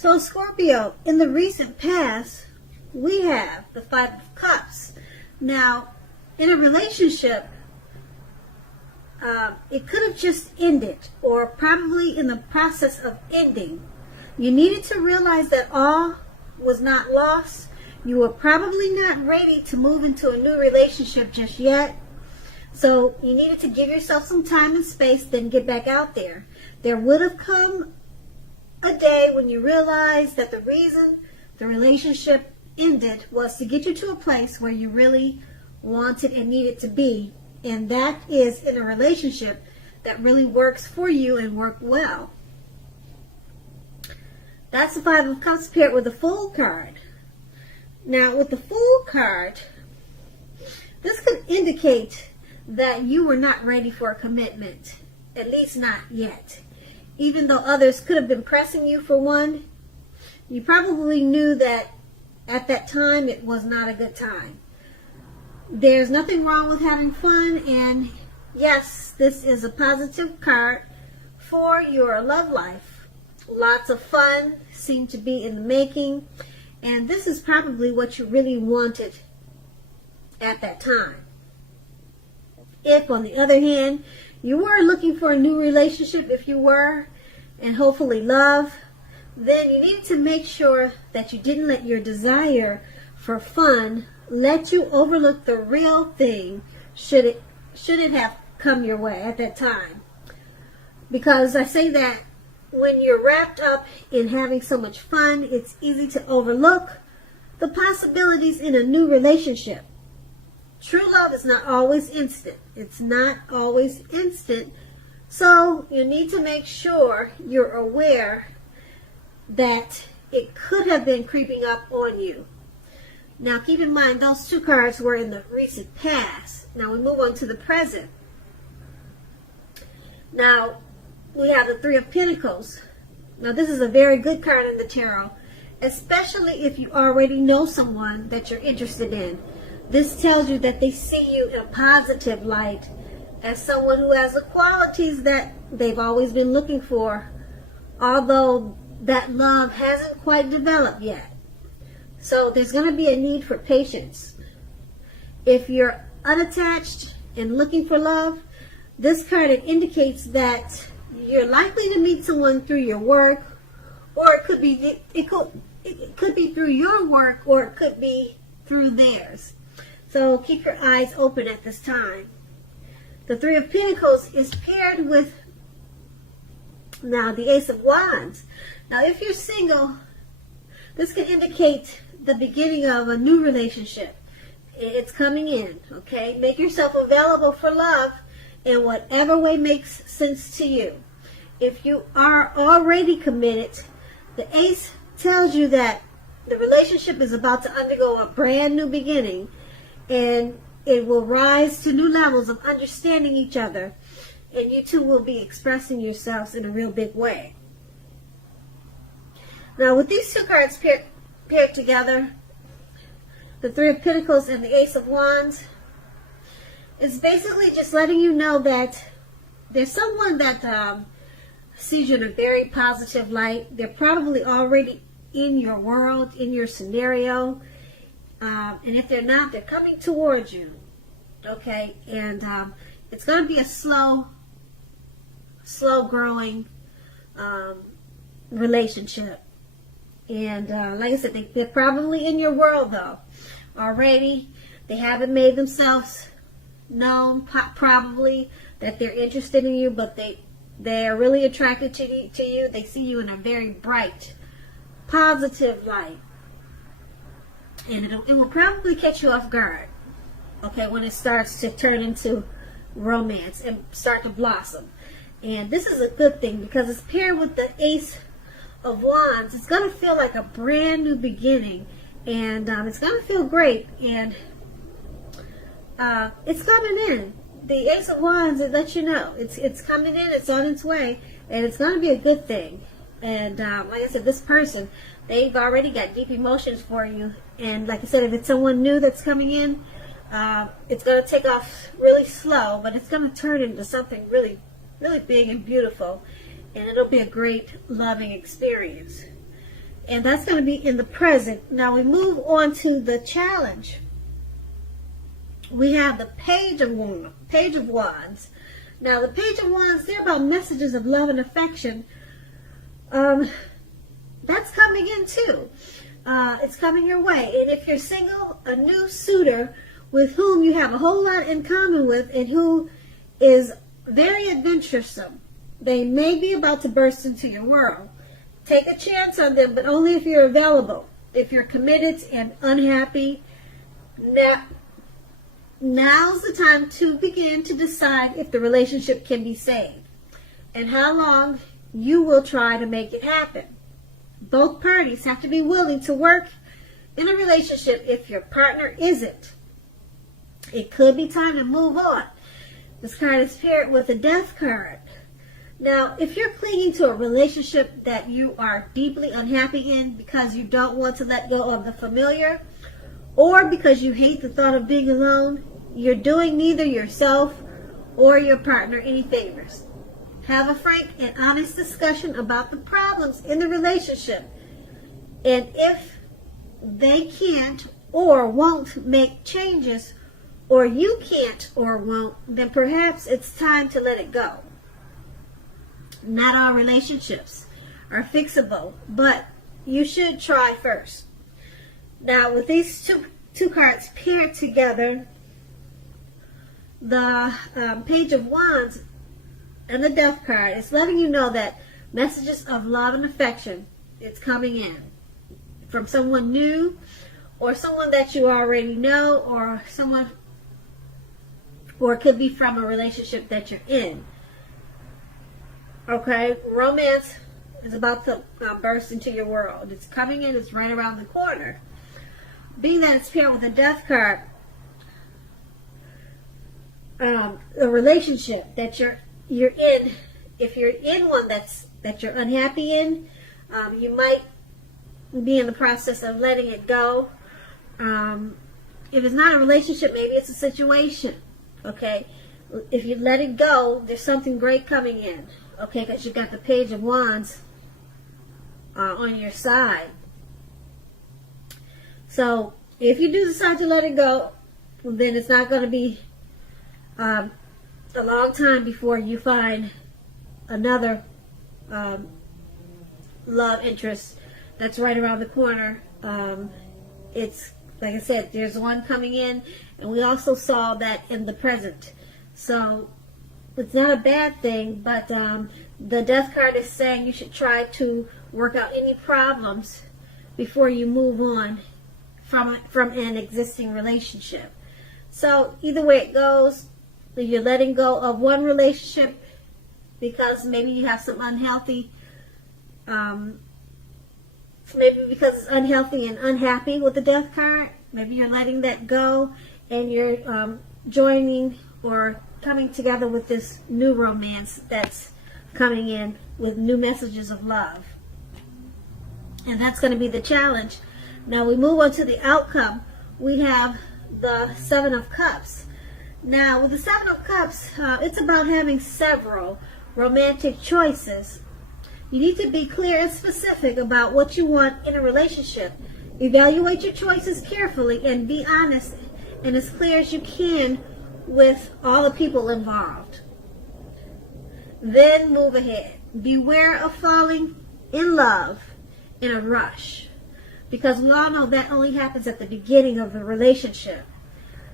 So Scorpio, in the recent past, we have the Five of Cups. Now, in a relationship, it could have just ended, or probably in the process of ending. You needed to realize that all was not lost. You were probably not ready to move into a new relationship just yet. So you needed to give yourself some time and space, then get back out there. There would have come a day when you realized that the reason the relationship ended was to get you to a place where you really wanted and needed to be. And that is in a relationship that really works for you and work well. That's the Five of Cups paired with the Fool card. Now, with the Fool card, this could indicate that you were not ready for a commitment. At least not yet. Even though others could have been pressing you for one, you probably knew that at that time it was not a good time. There's nothing wrong with having fun, and yes, this is a positive card for your love life. Lots of fun seem to be in the making, and this is probably what you really wanted at that time. If, on the other hand, you were looking for a new relationship, if you were, and hopefully love, then you need to make sure that you didn't let your desire for fun let you overlook the real thing should it have come your way at that time. Because I say that when you're wrapped up in having so much fun, it's easy to overlook the possibilities in a new relationship. True love is not always instant. It's not always instant. So you need to make sure you're aware that it could have been creeping up on you. Now keep in mind, those two cards were in the recent past. Now we move on to the present. Now we have the Three of Pentacles. Now this is a very good card in the tarot, especially if you already know someone that you're interested in. This tells you that they see you in a positive light as someone who has the qualities that they've always been looking for, although that love hasn't quite developed yet. So there's going to be a need for patience. If you're unattached and looking for love, this card indicates that you're likely to meet someone through your work, or it could be through your work, or it could be through theirs. So keep your eyes open at this time. The Three of Pentacles is paired with now the Ace of Wands. Now if you're single, this can indicate the beginning of a new relationship. It's coming in, okay? Make yourself available for love in whatever way makes sense to you. If you are already committed, the Ace tells you that the relationship is about to undergo a brand new beginning, and it will rise to new levels of understanding each other, and you two will be expressing yourselves in a real big way. Now with these two cards paired together, the Three of Pentacles and the Ace of Wands, it's basically just letting you know that there's someone that sees you in a very positive light. They're probably already in your world, in your scenario. And if they're not, they're coming towards you. Okay? And it's going to be a slow growing relationship. And like I said, they're probably in your world though already. They haven't made themselves known probably that they're interested in you, but they are really attracted to you. They see you in a very bright, positive light. And it will probably catch you off guard, okay, when it starts to turn into romance and start to blossom. And this is a good thing because it's paired with the Ace of Wands. It's going to feel like a brand new beginning, and it's going to feel great. And it's coming in. The Ace of Wands, it lets you know it's coming in. It's on its way, and it's going to be a good thing. And like I said, this person, they've already got deep emotions for you. And like I said, if it's someone new that's coming in, it's going to take off really slow, but it's going to turn into something really, really big and beautiful. And it'll be a great, loving experience. And that's going to be in the present. Now we move on to the challenge. We have the Page of Wands. Now the Page of Wands, they're about messages of love and affection. That's coming in too. It's coming your way. And if you're single, a new suitor with whom you have a whole lot in common with and who is very adventuresome, they may be about to burst into your world. Take a chance on them, but only if you're available. If you're committed and unhappy, now's the time to begin to decide if the relationship can be saved and how long you will try to make it happen. Both parties have to be willing to work in a relationship if your partner isn't. It could be time to move on. This card is paired with a Death card. Now, if you're clinging to a relationship that you are deeply unhappy in because you don't want to let go of the familiar, or because you hate the thought of being alone, you're doing neither yourself or your partner any favors. Have a frank and honest discussion about the problems in the relationship. And if they can't or won't make changes, or you can't or won't, then perhaps it's time to let it go. Not all relationships are fixable, but you should try first. Now, with these two cards paired together, the Page of Wands and the Death card, it's letting you know that messages of love and affection, it's coming in from someone new or someone that you already know, or it could be from a relationship that you're in. Okay, romance is about to burst into your world. It's coming in. It's right around the corner. Being that it's paired with a Death card, a relationship that you're in, if you're in one that you're unhappy in, you might be in the process of letting it go. If it's not a relationship, maybe it's a situation. Okay, if you let it go, there's something great coming in. Okay, because you've got the Page of Wands on your side. So if you do decide to let it go, then it's not going to be a long time before you find another love interest that's right around the corner. It's, like I said, there's one coming in, and we also saw that in the present. So it's not a bad thing, but the Death card is saying you should try to work out any problems before you move on from an existing relationship. So either way it goes, you're letting go of one relationship because maybe you have some unhealthy, maybe because it's unhealthy and unhappy with the Death card. Maybe you're letting that go and you're joining or coming together with this new romance that's coming in with new messages of love. And that's going to be the challenge. Now we move on to the outcome. We have the Seven of Cups. Now with the Seven of Cups, it's about having several romantic choices. You need to be clear and specific about what you want in a relationship. Evaluate your choices carefully and be honest and as clear as you can with all the people involved. Then move ahead. Beware of falling in love in a rush, because we all know that only happens at the beginning of the relationship.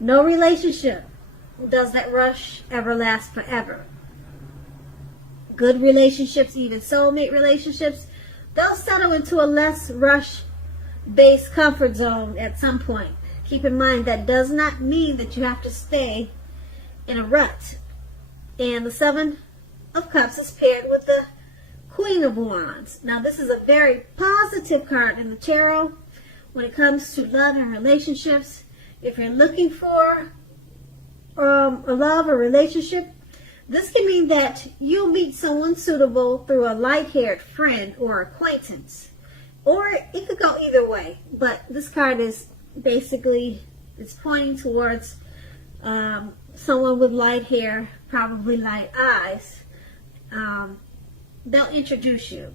No relationship does that rush ever last forever. Good relationships, even soulmate relationships, they'll settle into a less rush-based comfort zone at some point. Keep in mind that does not mean that you have to stay in a rut. And the Seven of Cups is paired with the Queen of Wands. Now this is a very positive card in the tarot when it comes to love and relationships. If you're looking for a love or relationship, this can mean that you'll meet someone suitable through a light-haired friend or acquaintance. Or it could go either way. But this card is basically, it's pointing towards someone with light hair, probably light eyes. They'll introduce you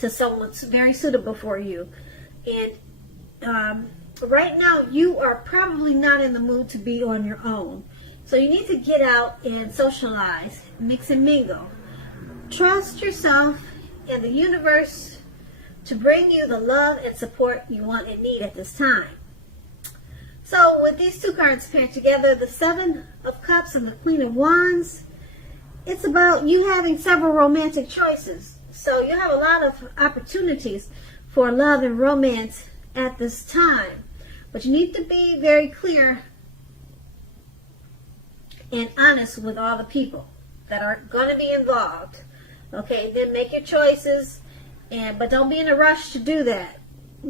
to someone that's very suitable for you. And right now, you are probably not in the mood to be on your own. So you need to get out and socialize, mix and mingle. Trust yourself and the universe to bring you the love and support you want and need at this time. So with these two cards paired together, the Seven of Cups and the Queen of Wands, it's about you having several romantic choices. So you have a lot of opportunities for love and romance at this time. But you need to be very clear and honest with all the people that are going to be involved. Okay, then make your choices, but don't be in a rush to do that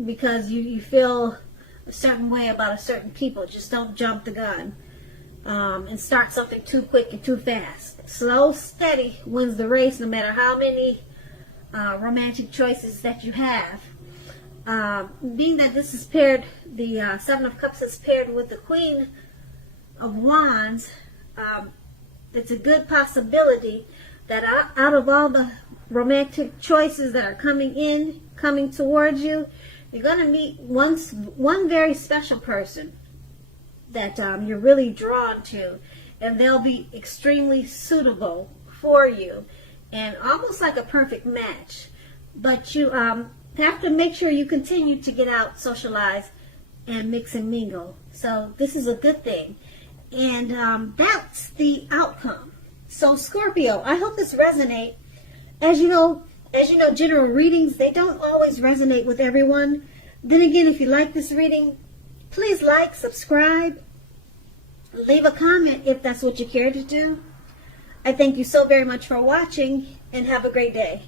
because you feel a certain way about a certain people. Just don't jump the gun and start something too quick and too fast. Slow, steady wins the race, no matter how many romantic choices that you have. Being that this is paired, the Seven of Cups is paired with the Queen of Wands, it's a good possibility that out of all the romantic choices that are coming towards you, you're going to meet one very special person that you're really drawn to, and they'll be extremely suitable for you and almost like a perfect match. But you have to make sure you continue to get out, socialize, and mix and mingle. So this is a good thing. And that's the outcome. So Scorpio, I hope this resonates. As you know, general readings, they don't always resonate with everyone. Then again, if you like this reading, please like, subscribe, leave a comment if that's what you care to do. I thank you so very much for watching, and have a great day.